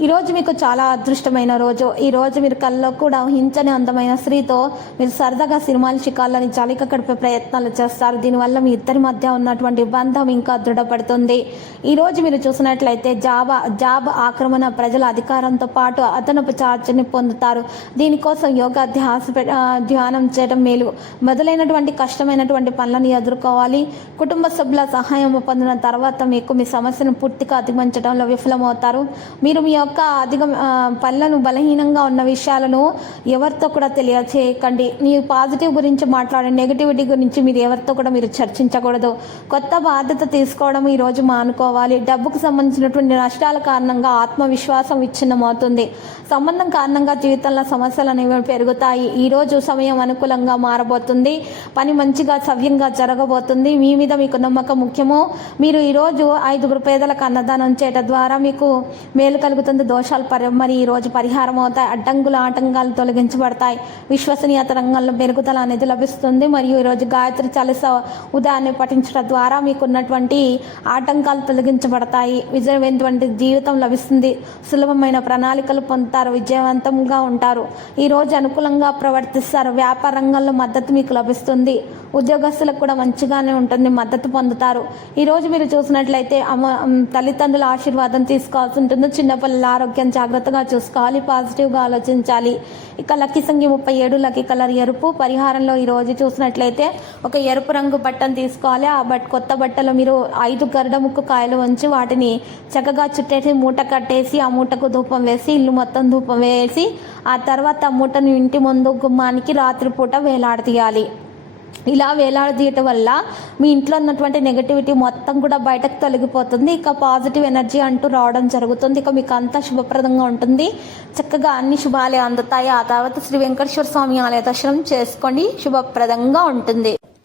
ఈరోజు మీకు చాలా అదృష్టమైన రోజు. ఈ రోజు మీరు కల్లో కూడా ఊహించని అందమైన స్త్రీతో మీరు సరదాగా సినిమాలు చికాలని చాలిక గడిపే ప్రయత్నాలు చేస్తారు. దీనివల్ల మీ ఇద్దరి మధ్య ఉన్నటువంటి బంధం ఇంకా దృఢపడుతుంది. ఈరోజు మీరు చూసినట్లయితే జాబ్ జాబ్ ఆక్రమణ ప్రజల అధికారంతో పాటు అదనపు ఛార్జీని పొందుతారు. దీనికోసం యోగా ధ్యాస పె- ధ్యానం చేయడం మేలు. మొదలైనటువంటి కష్టమైనటువంటి పనులను ఎదుర్కోవాలి. కుటుంబ సభ్యుల సహాయం పొందిన తర్వాత మీకు మీ సమస్యను పూర్తిగా అధిగమించడంలో విఫలమవుతారు. మీరు మీ యొక్క అధిగ అధిక పనులను బలహీనంగా ఉన్న విషయాలను ఎవరితో కూడా తెలియచేయకండి. మీరు పాజిటివ్ గురించి మాట్లాడే నెగిటివిటీ గురించి మీరు ఎవరితో కూడా మీరు చర్చించకూడదు. కొత్త బాధ్యత తీసుకోవడం ఈరోజు మానుకోవాలి. డబ్బుకు సంబంధించినటువంటి నష్టాల కారణంగా ఆత్మవిశ్వాసం విచ్ఛిన్నమవుతుంది. సంబంధం కారణంగా జీవితంలో సమస్యలు అనేవి పెరుగుతాయి. ఈరోజు సమయం అనుకూలంగా మారబోతుంది. పని మంచిగా సవ్యంగా జరగబోతుంది. మీ మీద మీకు నమ్మకం ముఖ్యము. మీరు ఈరోజు ఐదుగురు పేదలకు అన్నదానం చేయటం ద్వారా మీకు మేలు కలుగుతుంది. దోషాలు పరి మరి ఈ రోజు పరిహారం అవుతాయి. అడ్డంకులు ఆటంకాలు తొలగించబడతాయి. విశ్వసనీయత రంగంలో పెరుగుదల అనేది లభిస్తుంది. మరియు ఈరోజు గాయత్రి చలస ఉదయాన్నే పఠించడం ద్వారా మీకు ఉన్నటువంటి ఆటంకాలు తొలగించబడతాయి. విజయమైనటువంటి జీవితం లభిస్తుంది. సులభమైన ప్రణాళికలు పొందుతారు. విజయవంతంగా ఉంటారు. ఈరోజు అనుకూలంగా ప్రవర్తిస్తారు. వ్యాపార రంగంలో మద్దతు మీకు లభిస్తుంది. ఉద్యోగస్తులకు కూడా మంచిగానే ఉంటుంది. మద్దతు పొందుతారు. ఈరోజు మీరు చూసినట్లయితే అమ్మ తల్లిదండ్రుల ఆశీర్వాదం తీసుకోవాల్సి ఉంటుంది. చిన్నపిల్లల ఆరోగ్యం జాగ్రత్తగా చూసుకోవాలి పాజిటివ్గా ఆలోచించాలి. ఇక లక్కీ సంఖ్య ముప్పై ఏడు లక్కీ కలర్ ఎరుపు. పరిహారంలో ఈరోజు చూసినట్లయితే ఒక ఎరుపు రంగు బట్టను తీసుకోవాలి. ఆ బట్ కొత్త బట్టలో మీరు ఐదు గరుడ ముక్కు కాయలు ఉంచి వాటిని చక్కగా చుట్టేసి మూట కట్టేసి ఆ మూటకు ధూపం వేసి ఇల్లు మొత్తం ధూపం వేసి ఆ తర్వాత ఆ మూటను ఇంటి ముందు గుమ్మానికి రాత్రిపూట వేలాడదీయాలి ఇలా వేలాడదీయటం వల్ల మీ ఇంట్లో ఉన్నటువంటి నెగటివిటీ మొత్తం కూడా బయటకు తొలగిపోతుంది. ఇక పాజిటివ్ ఎనర్జీ అంటూ రావడం జరుగుతుంది. ఇక మీకు అంతా శుభప్రదంగా ఉంటుంది. చక్కగా అన్ని శుభాలే అందుతాయి. ఆ తర్వాత శ్రీ వెంకటేశ్వర స్వామి ఆలయ దర్శనం చేసుకోండి. శుభప్రదంగా ఉంటుంది.